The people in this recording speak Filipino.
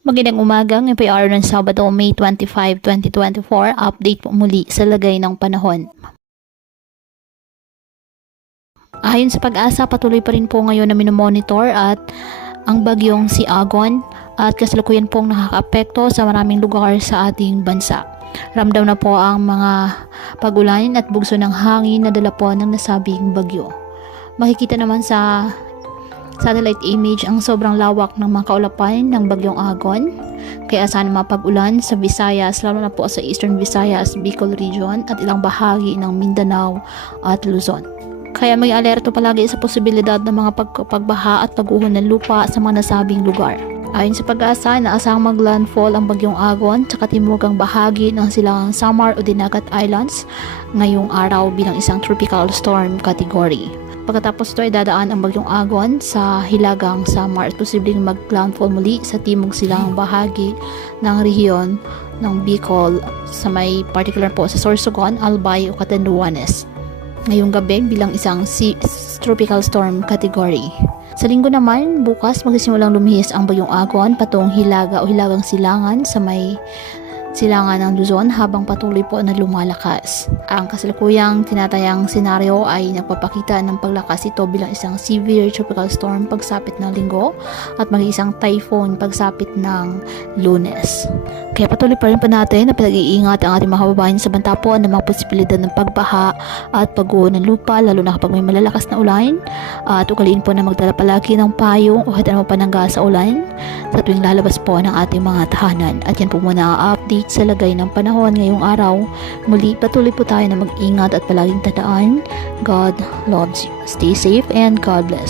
Magandang umaga, ngayon po ay araw ng Sabado, May 25, 2024. Update po muli sa lagay ng panahon. Ayon sa Pag-asa, patuloy pa rin po ngayon na minomonitor at ang bagyong si Agon at kasalukuyan pong nakakaapekto sa maraming lugar sa ating bansa. Ramdam na po ang mga pag-ulan at bugso ng hangin na dala po ng nasabing bagyo. Makikita naman sa satellite image ang sobrang lawak ng mga kaulapan ng bagyong Agon. Kaya asahan mapag-ulan sa Visayas, lalo na po sa Eastern Visayas, Bicol Region at ilang bahagi ng Mindanao at Luzon. Kaya may alerto palagi sa posibilidad ng mga pagbaha at pag-uhon ng lupa sa mga nasabing lugar. Ayon sa Pag-asa, inaasahang maglandfall ang bagyong Agon sa katimugang bahagi ng silangang Samar o Dinagat Islands ngayong araw bilang isang tropical storm category. Pagkatapos ito ay dadaan ang bagyong Agon sa hilagang Samar at posibleng mag-landfall muli sa timog silangang bahagi ng rehiyon ng Bicol sa may particular po sa Sorsogon, Albay o Catanduanes ngayong gabi bilang isang tropical storm category. Sa linggo naman, bukas magsisimulang lumihis ang bagyong Agon patungong hilaga o hilagang silangan sa may silangan ng Luzon habang patuloy po na lumalakas. Ang kasalukuyang tinatayang senaryo ay nagpapakita ng paglakas ito bilang isang severe tropical storm pagsapit ng linggo at maging isang typhoon pagsapit ng Lunes. Kaya patuloy pa rin po natin na pinag-iingat ang ating mga kababayan sa banta po ng mga posibilidad ng pagbaha at pag-uho ng lupa lalo na kapag may malalakas na ulan at ugaliin po na magdala palagi ng payong o hatan mo panangga sa ulan sa tuwing lalabas po ng ating mga tahanan. At yan po muna ang update sa lagay ng panahon ngayong araw. Muli patuloy po tayo na mag-ingat at palaging tandaan, God loves you. Stay safe and God bless.